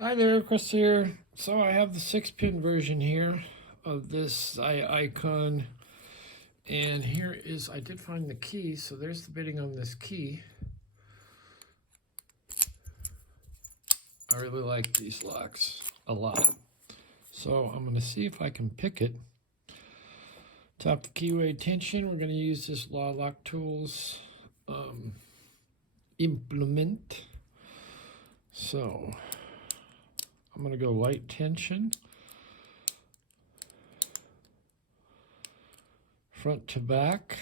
Hi there, Chris here. So I have the 6-pin version here of this ZI Ikon. And here is, I did find the key, so there's the bitting on this key. I really like these locks a lot. So I'm going to see if I can pick it. Top the keyway tension, we're going to use this Law Lock Tools implement. So I'm going to go light tension. Front to back.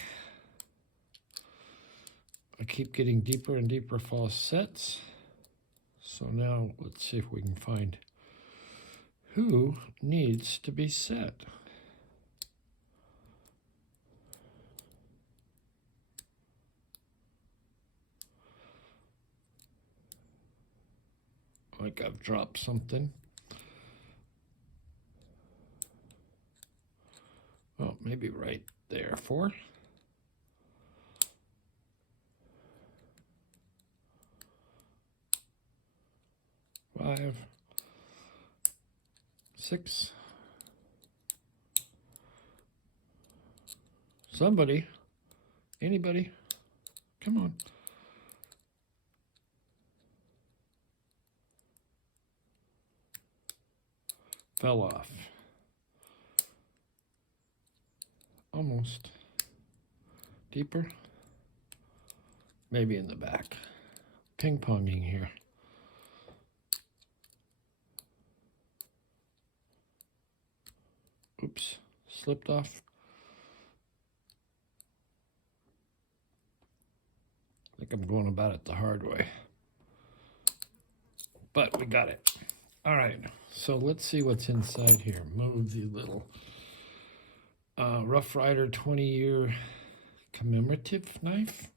I keep getting deeper and deeper false sets. So now let's see if we can find who needs to be set. Like I've dropped something. Oh, maybe right there. 4. 5. 6. Somebody. Anybody. Come on. Fell off. Almost. Deeper. Maybe in the back. Ping-ponging here. Oops. Slipped off. I think I'm going about it the hard way. But we got it. All right. So let's see what's inside here. Move the little Rough Rider 20-year commemorative knife.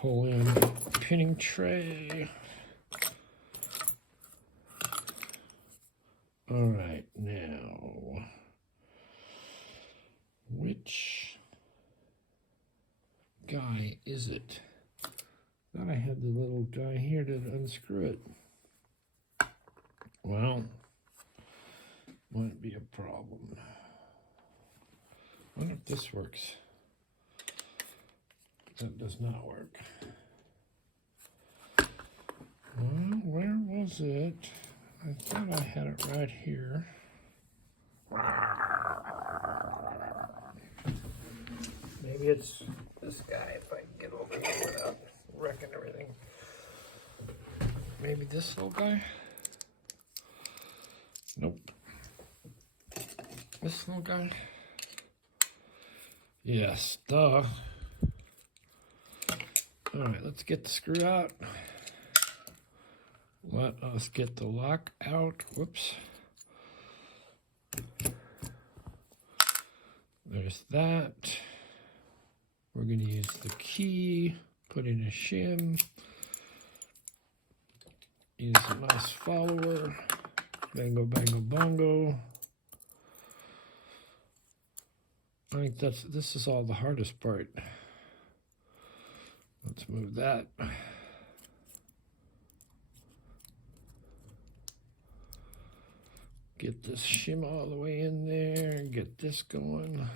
Pull in pinning tray. All right, now, which guy is it? Thought I had the little guy here to unscrew it. Well, might be a problem. I wonder if this works. That does not work. Well, where was it? I thought I had it right here. Maybe it's this guy, if I can get over here without wrecking everything. Maybe this little guy? Nope. This little guy? Yes, duh. All right, let's get the screw out. Let us get the lock out. Whoops. There's that. We're going to use the key, put in a shim, use a mouse follower, bango, bango, bongo. I think this is all the hardest part. Let's move that. Get this shim all the way in there, get this going.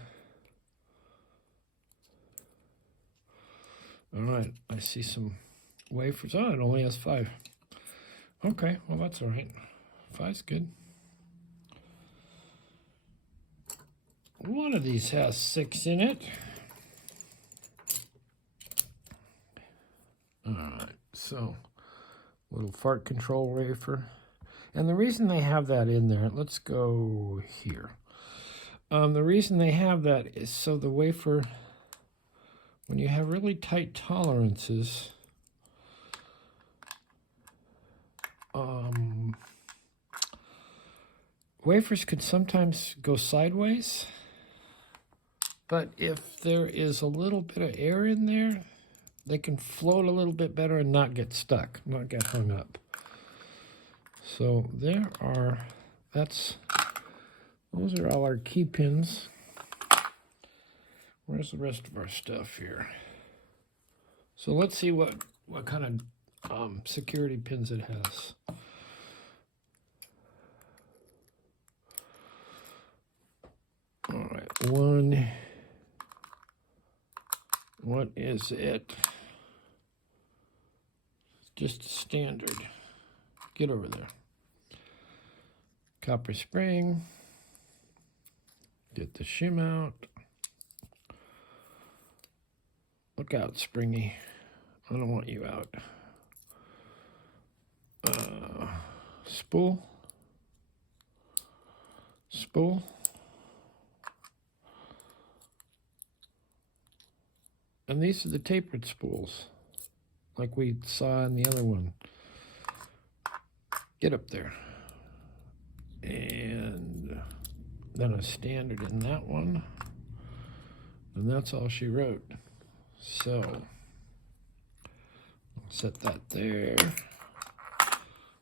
All right, I see some wafers. Oh, it only has 5. Okay, well, that's all right. 5's good. One of these has 6 in it. All right, so little fart control wafer. And the reason they have that in there, let's go here. The reason they have that is so the wafer, when you have really tight tolerances, wafers could sometimes go sideways. But if there is a little bit of air in there, they can float a little bit better and not get stuck, not get hung up. So there are, those are all our key pins. Where's the rest of our stuff here? So let's see what kind of security pins it has. one, what is it? Just a standard. Get over there. Copper spring. Get the shim out. Look out, Springy. I don't want you out. Spool. Spool. And these are the tapered spools, like we saw in the other one. Get up there. And then a standard in that one. And that's all she wrote. So, I'll set that there.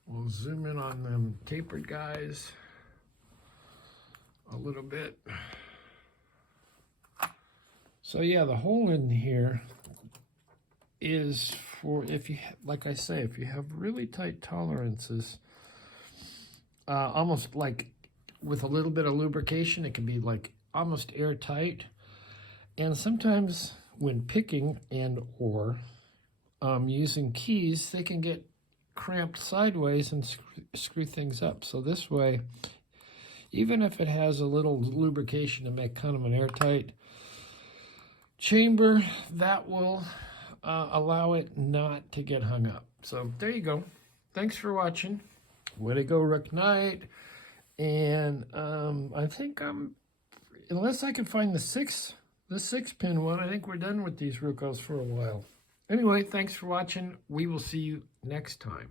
We'll zoom in on them tapered guys a little bit. So yeah, the hole in here is for, if you, like I say, if you have really tight tolerances, almost like with a little bit of lubrication, it can be like almost airtight. And sometimes when picking and or using keys, they can get cramped sideways and screw things up. So this way, even if it has a little lubrication to make kind of an airtight chamber, that will allow it not to get hung up. So there you go. Thanks for watching. Way to go, Rook Knight. And I think unless I can find the six pin one, I think we're done with these Rukos for a while. Anyway, thanks for watching. We will see you next time.